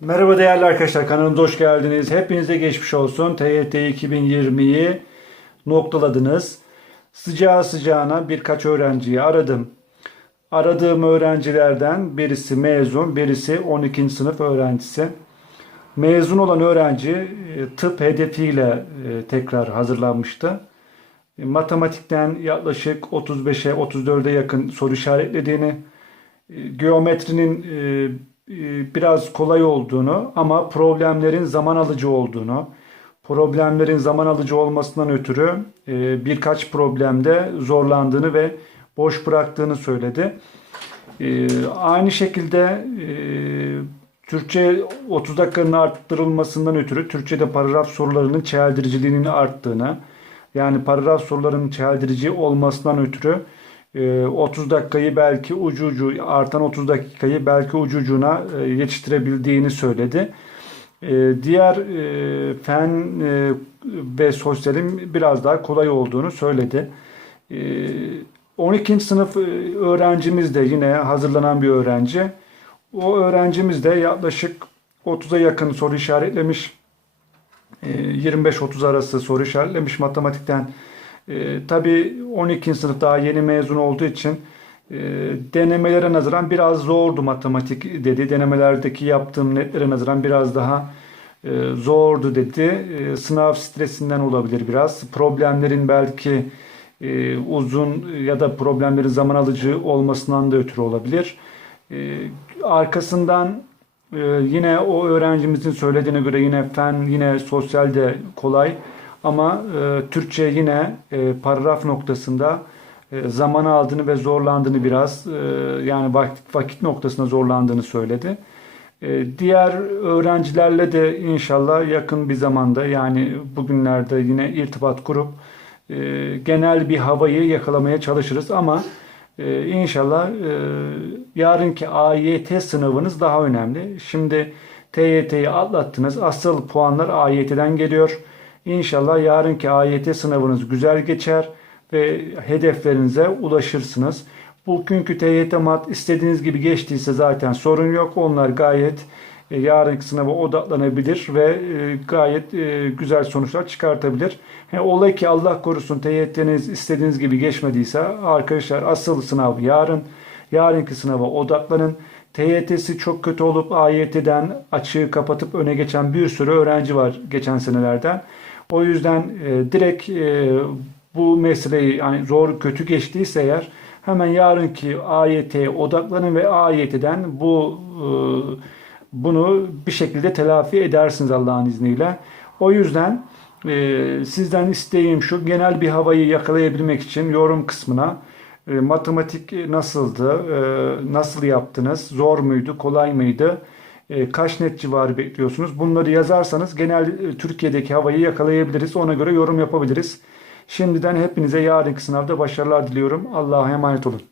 Merhaba değerli arkadaşlar kanalımıza hoş geldiniz. Hepinize geçmiş olsun. TYT 2020'yi noktaladınız. Sıcağı sıcağına birkaç öğrenciyi aradım. Aradığım öğrencilerden birisi mezun, birisi 12. sınıf öğrencisi. Mezun olan öğrenci e, tıp hedefiyle e, tekrar hazırlanmıştı. E, Matematikten yaklaşık 35'e 34'e yakın soru işaretlediğini, geometrinin biraz kolay olduğunu ama problemlerin zaman alıcı olduğunu, problemlerin zaman alıcı olmasından ötürü e, birkaç problemde zorlandığını ve boş bıraktığını söyledi. E, Aynı şekilde e, Türkçe 30 dakikanın arttırılmasından ötürü Türkçe'de paragraf sorularının çeldiriciliğinin arttığını, yani paragraf sorularının çeldirici olmasından ötürü e, 30 dakikayı belki ucu ucu artan 30 dakikayı belki ucu ucuna e, yetiştirebildiğini söyledi. E, Diğer e, fen e, ve sosyalin biraz daha kolay olduğunu söyledi. E, 12. sınıf e, öğrencimiz de yine hazırlanan bir öğrenci. O öğrencimiz de yaklaşık 30'a yakın soru işaretlemiş. E, 25-30 arası soru işaretlemiş matematikten. E, tabii 12. sınıf daha yeni mezun olduğu için e, denemelere nazaran biraz zordu matematik dedi. Denemelerdeki yaptığım netlere nazaran biraz daha e, zordu dedi. E, sınav stresinden olabilir biraz. Problemlerin belki e, uzun ya da problemlerin zaman alıcı olmasından da ötürü olabilir. E, arkasından e, yine o öğrencimizin söylediğine göre yine fen yine sosyal de kolay ama e, Türkçe yine e, paragraf noktasında e, zaman aldığını ve zorlandığını biraz e, yani vakit, vakit noktasında zorlandığını söyledi. E, diğer öğrencilerle de inşallah yakın bir zamanda yani bugünlerde yine irtibat kurup e, genel bir havayı yakalamaya çalışırız ama e, inşallah e, yarınki AYT sınavınız daha önemli. Şimdi TYT'yi atlattınız. Asıl puanlar AYT'den geliyor. İnşallah yarınki AYT sınavınız güzel geçer ve hedeflerinize ulaşırsınız. Bugünkü TYT mat istediğiniz gibi geçtiyse zaten sorun yok. Onlar gayet e, yarınki sınava odaklanabilir ve e, gayet e, güzel sonuçlar çıkartabilir. He, olay ki Allah korusun TYT'niz istediğiniz gibi geçmediyse arkadaşlar asıl sınav yarın. Yarınki sınava odaklanın. TYT'si çok kötü olup AYT'den açığı kapatıp öne geçen bir sürü öğrenci var geçen senelerden. O yüzden e, direkt e, bu meseleyi yani zor kötü geçtiyse eğer hemen yarınki AYT'ye odaklanın ve AYT'den bu e, bunu bir şekilde telafi edersiniz Allah'ın izniyle. O yüzden e, sizden isteğim şu genel bir havayı yakalayabilmek için yorum kısmına e, matematik nasıldı, e, nasıl yaptınız, zor muydu, kolay mıydı, kaç net civarı bekliyorsunuz bunları yazarsanız genel e, Türkiye'deki havayı yakalayabiliriz. Ona göre yorum yapabiliriz. Şimdiden hepinize yarınki sınavda başarılar diliyorum. Allah'a emanet olun.